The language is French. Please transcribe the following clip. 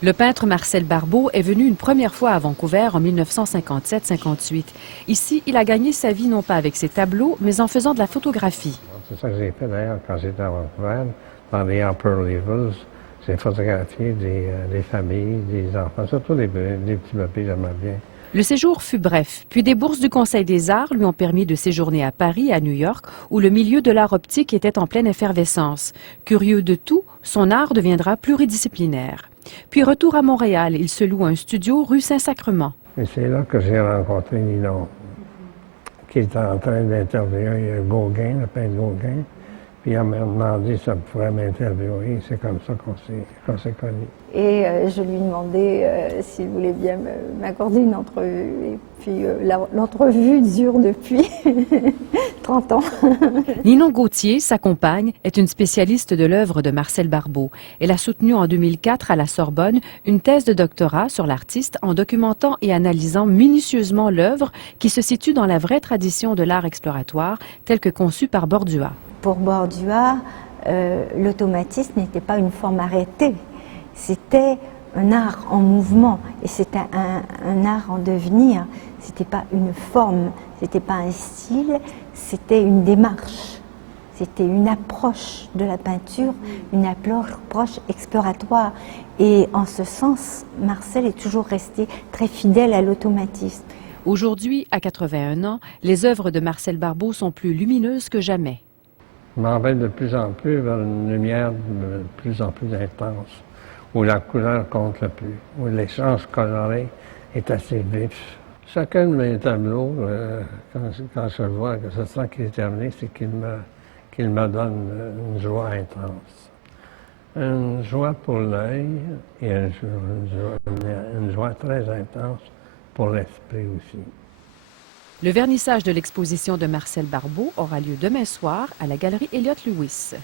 Le peintre Marcel Barbeau est venu une première fois à Vancouver en 1957-58. Ici, il a gagné sa vie non pas avec ses tableaux, mais en faisant de la photographie. C'est ça que j'ai fait d'ailleurs quand j'étais à Vancouver, dans les Upper Levels. J'ai photographié des familles, des enfants, surtout des petits bébés, j'aimerais bien. Le séjour fut bref, puis des bourses du Conseil des arts lui ont permis de séjourner à Paris et à New York, où le milieu de l'art optique était en pleine effervescence. Curieux de tout, son art deviendra pluridisciplinaire. Puis retour à Montréal, il se loue un studio rue Saint-Sacrement. Et c'est là que j'ai rencontré Ninon, qui était en train d'interviewer Gauguin, le peintre Gauguin. Puis elle m'a demandé si elle pourrait m'interviewer. C'est comme ça qu'on s'est connus. Et je lui demandais s'il voulait bien m'accorder une entrevue. Et puis l'entrevue dure depuis 30 ans. Ninon Gauthier, sa compagne, est une spécialiste de l'œuvre de Marcel Barbeau. Elle a soutenu en 2004 à la Sorbonne une thèse de doctorat sur l'artiste en documentant et analysant minutieusement l'œuvre qui se situe dans la vraie tradition de l'art exploratoire tel que conçu par Bordua. Pour Bordua, l'automatisme n'était pas une forme arrêtée. C'était un art en mouvement et c'était un art en devenir. C'était pas une forme, c'était pas un style, c'était une démarche. C'était une approche de la peinture, une approche exploratoire. Et en ce sens, Marcel est toujours resté très fidèle à l'automatisme. Aujourd'hui, à 81 ans, les œuvres de Marcel Barbeau sont plus lumineuses que jamais. Je m'en vais de plus en plus vers une lumière de plus en plus intense, où la couleur compte le plus, où l'échange coloré est assez vif. Chacun de mes tableaux, quand je vois que je sens qu'il est terminé, c'est qu'il me donne une joie intense. Une joie pour l'œil et une joie très intense pour l'esprit aussi. Le vernissage de l'exposition de Marcel Barbeau aura lieu demain soir à la Galerie Elliott Lewis.